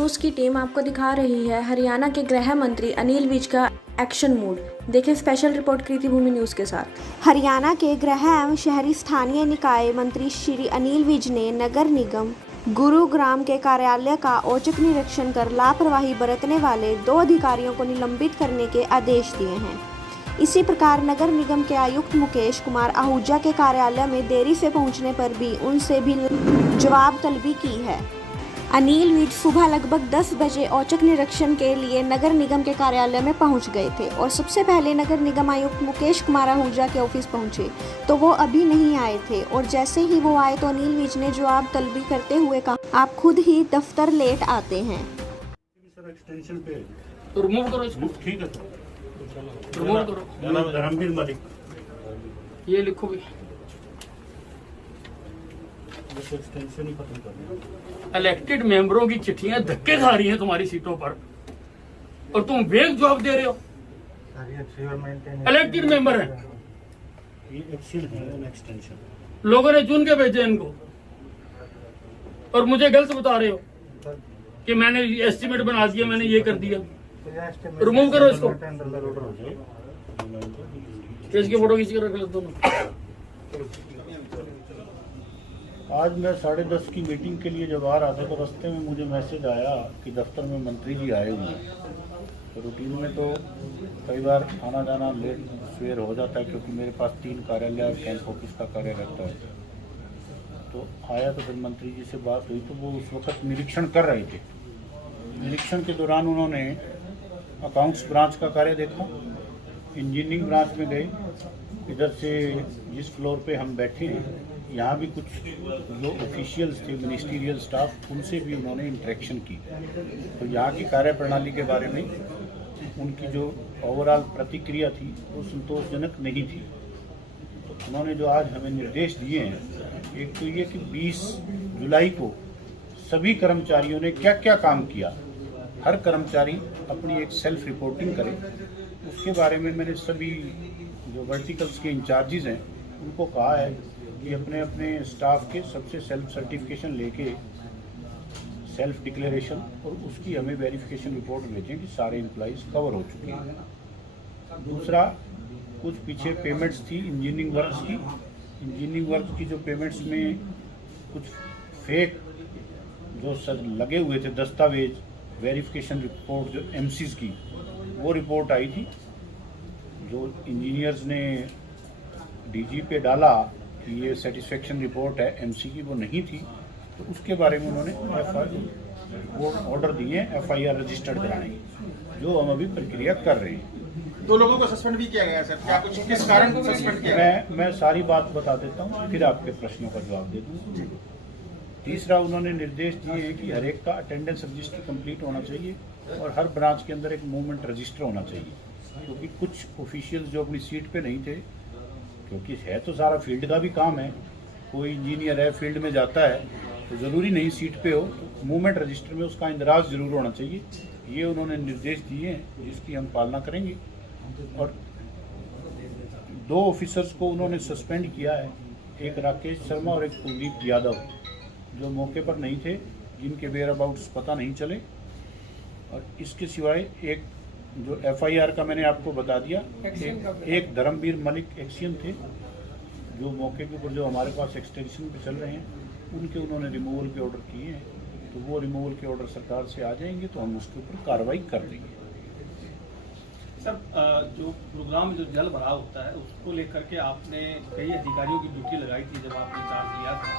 News की team आपको दिखा रही है हरियाणा के गृह मंत्री अनिल विज का एक्शन मूड। देखें स्पेशल रिपोर्ट कृति भूमि न्यूज़ के साथ। हरियाणा के गृह एवं शहरी स्थानीय निकाय मंत्री श्री अनिल विज ने नगर निगम गुरुग्राम के कार्यालय का औचक निरीक्षण कर लापरवाही बरतने वाले 2 अधिकारियों को निलंबित करने के आदेश दिए हैं। इसी प्रकार नगर निगम के आयुक्त मुकेश कुमार आहूजा के कार्यालय में देरी से पहुंचने पर भी उनसे भी जवाब तलबी की है। अनिल विज सुबह लगभग 10 बजे औचक निरीक्षण के लिए नगर निगम के कार्यालय में पहुंच गए थे और सबसे पहले नगर निगम आयुक्त मुकेश कुमार आहूजा के ऑफिस पहुंचे तो वो अभी नहीं आए थे और जैसे ही वो आए तो अनिल विज ने जवाब तलबी करते हुए कहा, आप खुद ही दफ्तर लेट आते हैं। एक्सटेंशन पे तो रिमूव करो इसको। ठीक है, रिमूव करो। धर्मवीर मलिक, ये लिखो भी, एक्सटेंशन ही खत्म कर दिया। इलेक्टेड मेंबरों की चिट्ठियां धक्के खा रही हैं तुम्हारी सीटों पर और तुम वेग जवाब दे रहे हो। इलेक्टेड मेंबर हैं, ये एक्शन है, एक्सटेंशन लोगों ने चुन के भेजे इनको और मुझे गलत बता रहे हो कि मैंने एस्टिमेट बना दिया, मैंने ये कर दिया। रिमूव करो इसको। इसकी फोटो खींच के रख लो दोनों। आज मैं 10:30 की मीटिंग के लिए जब आ रहा था तो रास्ते में मुझे मैसेज आया कि दफ्तर में मंत्री जी आए हुए हैं। तो रूटीन में तो कई बार आना जाना लेट सवेर हो जाता है क्योंकि मेरे पास 3 कार्यालय और कैंप ऑफिस का कार्य रहता है। तो आया तो फिर मंत्री जी से बात हुई तो वो उस वक्त निरीक्षण कर रहे थे। निरीक्षण के दौरान उन्होंने अकाउंट्स ब्रांच का कार्य देखा, इंजीनियरिंग ब्रांच में गए, इधर से जिस फ्लोर पे हम बैठे हैं यहाँ भी कुछ जो ऑफिशियल्स थे मिनिस्टीरियल स्टाफ उनसे भी उन्होंने इंटरेक्शन की। तो यहाँ की कार्यप्रणाली के बारे में उनकी जो ओवरऑल प्रतिक्रिया थी वो संतोषजनक नहीं थी। तो उन्होंने जो आज हमें निर्देश दिए हैं, एक तो ये कि 20 जुलाई को सभी कर्मचारियों ने क्या क्या काम किया, हर कर्मचारी अपनी एक सेल्फ रिपोर्टिंग करे। उसके बारे में मैंने सभी जो वर्टिकल्स के इंचार्जेस हैं उनको कहा है कि अपने अपने स्टाफ के सबसे सेल्फ सर्टिफिकेशन लेके सेल्फ डिक्लेरेशन और उसकी हमें वेरिफिकेशन रिपोर्ट भेजें कि सारे एम्प्लॉइज कवर हो चुके हैं। दूसरा, कुछ पीछे पेमेंट्स थी इंजीनियरिंग वर्क्स की। इंजीनियरिंग वर्क की जो पेमेंट्स में कुछ फेक जो लगे हुए थे दस्तावेज, वेरिफिकेशन रिपोर्ट जो एमसीज की, वो रिपोर्ट आई थी। जो इंजीनियर्स ने डीजी पे डाला कि ये सेटिस्फेक्शन रिपोर्ट है एमसी की, वो नहीं थी। तो उसके बारे में उन्होंने वो ऑर्डर दिए एफआईआर रजिस्टर्ड कराने की, जो हम अभी प्रक्रिया कर रहे हैं। 2 लोगों को सस्पेंड भी किया गया सर, क्या कुछ किस कारण को सस्पेंड किया गया? मैं सारी बात बता देता हूँ, फिर आपके प्रश्नों का जवाब दे दूँ। तीसरा, उन्होंने निर्देश दिए हैं कि हर एक का अटेंडेंस रजिस्टर कंप्लीट होना चाहिए और हर ब्रांच के अंदर एक मूवमेंट रजिस्टर होना चाहिए, क्योंकि कुछ ऑफिशियल्स जो अपनी सीट पे नहीं थे, क्योंकि है तो सारा फील्ड का भी काम है, कोई इंजीनियर है फील्ड में जाता है तो ज़रूरी नहीं सीट पे हो, मूवमेंट रजिस्टर में उसका इंदराज ज़रूर होना चाहिए। ये उन्होंने निर्देश दिए हैं जिसकी हम पालना करेंगे। और 2 ऑफिसर्स को उन्होंने सस्पेंड किया है, एक राकेश शर्मा और एक कुलदीप यादव, जो मौके पर नहीं थे, जिनके वेयर अबाउट्स पता नहीं चले। और इसके सिवाय एक जो एफआईआर का मैंने आपको बता दिया, एक धर्मवीर मलिक एक्सियन थे जो मौके के ऊपर जो हमारे पास एक्सटेंशन पे चल रहे हैं, उनके उन्होंने रिमूवल के ऑर्डर किए हैं। तो वो रिमूवल के ऑर्डर सरकार से आ जाएंगे तो हम उसके ऊपर कार्रवाई कर देंगे। सर, जो प्रोग्राम में जो जल भराव होता है उसको लेकर के आपने कई अधिकारियों की ड्यूटी लगाई थी जब आपने चार्ज लिया था,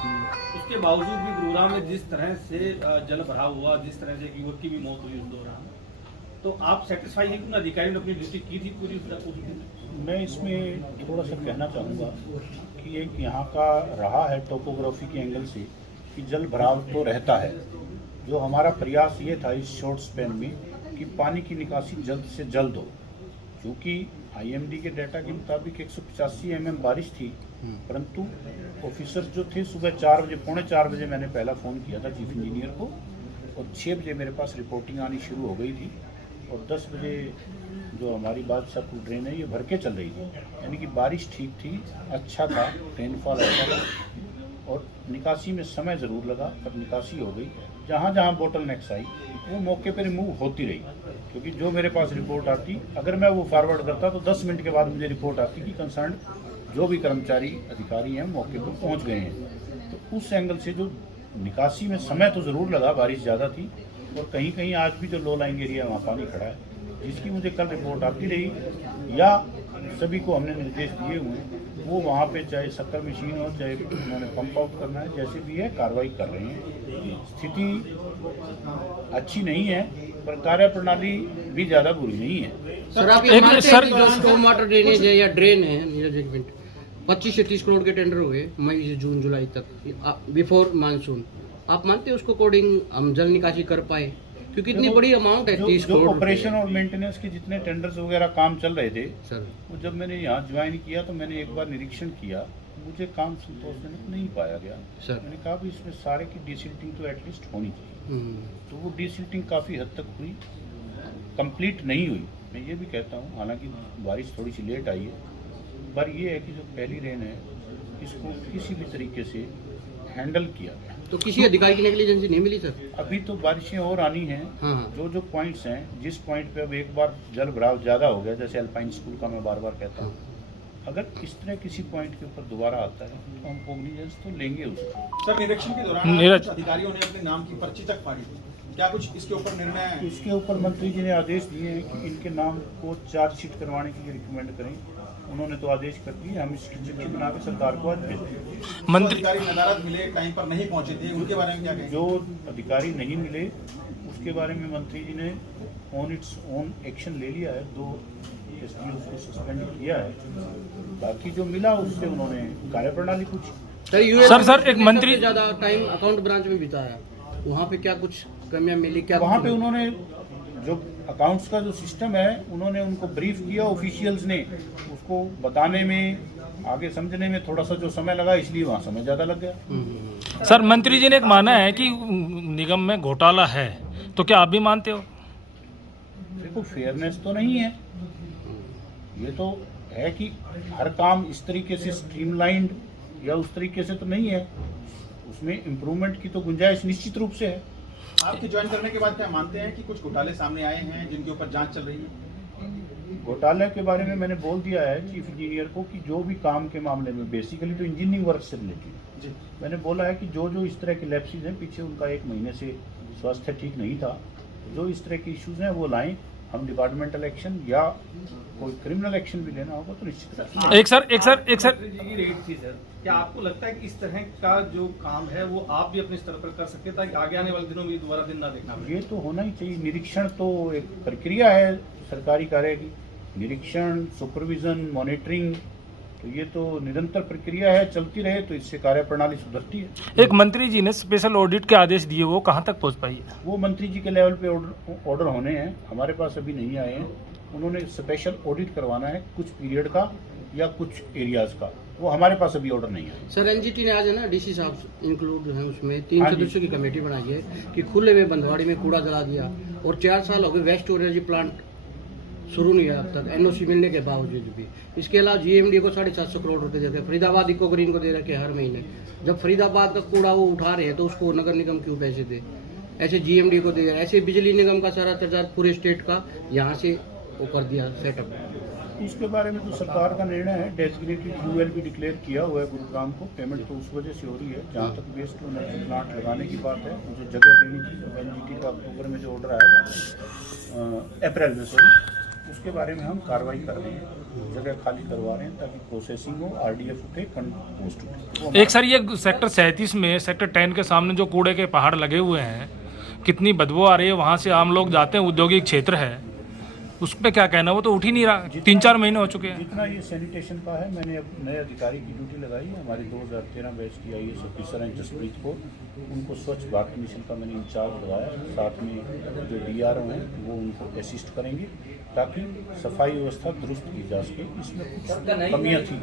उसके बावजूद भी प्रोग्राम में जिस तरह से जल भराव हुआ, जिस तरह से युवक की भी मौत हुई उस दौरान, तो आप सेटिस्फाई हैं कि अधिकारियों ने अपनी ड्यूटी की थी पूरी? मैं इसमें थोड़ा सा कहना चाहूँगा कि एक यहाँ का रहा है टोपोग्राफी के एंगल से कि जल भराव तो रहता है। जो हमारा प्रयास ये था इस शॉर्ट स्पैन में कि पानी की निकासी जल्द से जल्द हो, क्योंकि आईएमडी के डाटा के मुताबिक 185 mm बारिश थी, परंतु ऑफिसर्स जो थे सुबह 4 बजे, पौने 4 बजे मैंने पहला फ़ोन किया था चीफ इंजीनियर को और 6 बजे मेरे पास रिपोर्टिंग आनी शुरू हो गई थी और 10 बजे जो हमारी बादशाहपुर ड्रेन है ये भर के चल रही थी। यानी कि बारिश ठीक थी, अच्छा था, रेनफॉल अच्छा था और निकासी में समय ज़रूर लगा पर निकासी हो गई। जहाँ जहाँ बोटल नेक्स आई वो मौके पर रिमूव होती रही, क्योंकि जो मेरे पास रिपोर्ट आती, अगर मैं वो फॉरवर्ड करता तो 10 मिनट के बाद मुझे रिपोर्ट आती कि कंसर्न जो भी कर्मचारी अधिकारी हैं मौके पर पहुँच गए हैं। तो उस एंगल से जो निकासी में समय तो ज़रूर लगा, बारिश ज़्यादा थी और कहीं कहीं आज भी जो लो लाइंग एरिया है वहाँ पानी खड़ा है, जिसकी मुझे कल रिपोर्ट आती रही या सभी को हमने निर्देश दिए हुए हैं, वो वहाँ पे चाहे शक्कर मशीन हो चाहे उन्होंने पंप आउट करना है, जैसे भी है कार्रवाई कर रहे हैं। स्थिति अच्छी नहीं है पर कार्यप्रणाली भी ज़्यादा बुरी नहीं है। सर आप ये मानते हैं कि जो स्टॉर्म वाटर ड्रेनेज है या ड्रेन है नीरज एक मिनट 25 से 30 करोड़ के टेंडर हुए मई से जून जुलाई तक बिफोर मानसून, आप मानते हैं उसको अकॉर्डिंग हम जल निकासी कर पाए? क्योंकि इतनी बड़ी अमाउंट है 30 जो करोड़ ऑपरेशन और मेंटेनेंस के जितने टेंडर्स वगैरह काम चल रहे थे सर, वो जब मैंने यहाँ ज्वाइन किया तो मैंने एक बार निरीक्षण किया, मुझे काम संतोषजनक नहीं पाया गया। सर मैंने कहा भी इसमें सारे की डिसिल्टिंग तो एटलीस्ट होनी चाहिए। तो वो डिसिल्टिंग काफ़ी हद तक हुई, कंप्लीट नहीं हुई। मैं ये भी कहता हूँ, हालांकि बारिश थोड़ी सी लेट आई है, पर ये है कि जो पहली रेन है इसको किसी भी तरीके से हैंडल किया गया। तो किसी अधिकारी की नेग्लिजेंसी नहीं मिली सर? अभी तो बारिशें और आनी हैं। हाँ। जो पॉइंट्स हैं, जिस पॉइंट पे अब एक बार जल भराव ज़्यादा हो गया, जैसे अल्पाइन स्कूल का मैं बार बार कहता हूँ, अगर इस तरह किसी पॉइंट के ऊपर दोबारा आता है तो हम कोग्निजेंस तो लेंगे उसका। सर निरीक्षण के दौरान कुछ अधिकारियों ने अपने नाम की पर्ची तक फाड़ी, क्या कुछ इसके ऊपर निर्णय है? इसके ऊपर मंत्री जी ने आदेश दिए हैं कि इनके नाम को चार्जशीट करवाने के लिए रिकमेंड करें। उन्होंने तो आदेश कर दिए, हम इसकी चिट्ठी बना के सरकार को आज भेज देंगे। मंत्री अधिकारी नदारद मिले, टाइम पर नहीं पहुंचे थे, उनके बारे में क्या कहेंगे? जो अधिकारी नहीं मिले उसके बारे में मंत्री जी ने ऑन इट्स ओन एक्शन ले लिया है, 2 SDO को सस्पेंड किया है। बाकी जो मिला उससे उन्होंने कार्यप्रणाली पूछी। सर एक मंत्री ज्यादा टाइम अकाउंट ब्रांच में बिताया, वहाँ पे क्या कुछ कमियां मिली? क्या वहाँ पे उन्होंने जो अकाउंट्स का जो सिस्टम है उन्होंने उनको ब्रीफ किया, ऑफिशियल्स ने उसको बताने में, आगे समझने में थोड़ा सा जो समय लगा, इसलिए वहाँ समय ज़्यादा लग गया। सर मंत्री जी ने एक माना है कि निगम में घोटाला है, तो क्या आप भी मानते हो? देखो फेयरनेस तो नहीं है, ये तो है कि हर काम इस तरीके से स्ट्रीमलाइंड या उस तरीके से तो नहीं है, उसमें इम्प्रूवमेंट की तो गुंजाइश निश्चित रूप से है। आपके ज्वाइन करने के बाद क्या मानते हैं कि कुछ घोटाले सामने आए हैं जिनके ऊपर जांच चल रही है? घोटाले के बारे में मैंने बोल दिया है चीफ इंजीनियर को कि जो भी काम के मामले में, बेसिकली तो इंजीनियरिंग वर्क से रिलेटेड, जी मैंने बोला है कि जो इस तरह के लैप्सेस हैं, पीछे उनका 1 महीने से स्वास्थ्य ठीक नहीं था, जो इस तरह के इश्यूज हैं वो लाएं। हम डिपार्टमेंटल एक्शन या कोई क्रिमिनल एक्शन भी लेना होगा तो निश्चित रखेंगे। एक सर मंत्री जी की रेट थी सर, क्या आपको लगता है कि इस तरह का जो काम है वो आप भी अपने स्तर पर कर सकते हैं ताकि आगे आने वाले दिनों में दोबारा दिन ना देखना पड़े? ये तो होना ही चाहिए। निरीक्षण तो एक प्रक्रिया है सरकारी कार्य की, निरीक्षण, सुपरविजन, मॉनिटरिंग, तो ये तो निरंतर प्रक्रिया है, चलती रहे तो इससे कार्यप्रणाली सुधरती है। एक मंत्री जी ने स्पेशल ऑडिट के आदेश दिए, वो कहाँ तक पहुँच पाई है? वो मंत्री जी के लेवल पे ऑर्डर होने हैं, हमारे पास अभी नहीं आए हैं। उन्होंने स्पेशल ऑडिट करवाना है कुछ पीरियड का या कुछ एरियाज का, वो हमारे पास अभी ऑर्डर नहीं है। सर एनजीटी ने आज है ना डीसी साहब इंक्लूड हैं उसमें 3 हाँ जी। सदस्यों की कमेटी बनाई है कि खुले में बंधवाड़ी में कूड़ा जला दिया और 4 साल हो गए वेस्ट टू एनर्जी प्लांट शुरू नहीं है अब तक, एनओसी मिलने के बावजूद भी। इसके अलावा जीएमडी को 750 करोड़ रुपए देते हैं, फरीदाबाद इको ग्रीन को दे रखे हर महीने। जब फरीदाबाद का कूड़ा वो उठा रहे हैं तो उसको नगर निगम क्यों पैसे दे? ऐसे जीएमडी को दे, ऐसे बिजली निगम का सारा तर्जार पूरे स्टेट का यहाँ से वो कर दिया सेटअप। उसके बारे में तो सरकार का निर्णय है, डेजिग्नेटेड फ्यूएल भी डिक्लेयर किया हुआ है गुरुग्राम को, पेमेंट तो उस वजह से हो रही है। जहाँ तक वेस्ट टू एनर्जी प्लांट लगाने की बात है, मुझे जगह देनी थी, एनजीटी का अक्टूबर में जो ऑर्डर आएगा, अप्रैल में सॉरी, उसके बारे में हम कार्रवाई कर रहे हैं, जगह खाली करवा रहे हैं ताकि प्रोसेसिंग हो, आरडीएफ उठे, कंपोस्ट उठे। एक सर ये सेक्टर 37 में सेक्टर 10 के सामने जो कूड़े के पहाड़ लगे हुए हैं, कितनी बदबू आ रही है, वहाँ से आम लोग जाते हैं, औद्योगिक क्षेत्र है, उस पर क्या कहना? वो तो उठ ही नहीं रहा, 3-4 महीने हो चुके हैं। जितना ये सैनिटेशन का है, मैंने अब नए अधिकारी की ड्यूटी लगाई है, हमारे 2013 बैच की IAS ऑफिसर हैं जसप्रीत को, उनको स्वच्छ भारत मिशन का मैंने इंचार्ज लगाया। साथ में जो DRO हैं वो उनको असिस्ट करेंगे ताकि सफाई व्यवस्था दुरुस्त की जा सके। इसमें कुछ कमियाँ थी।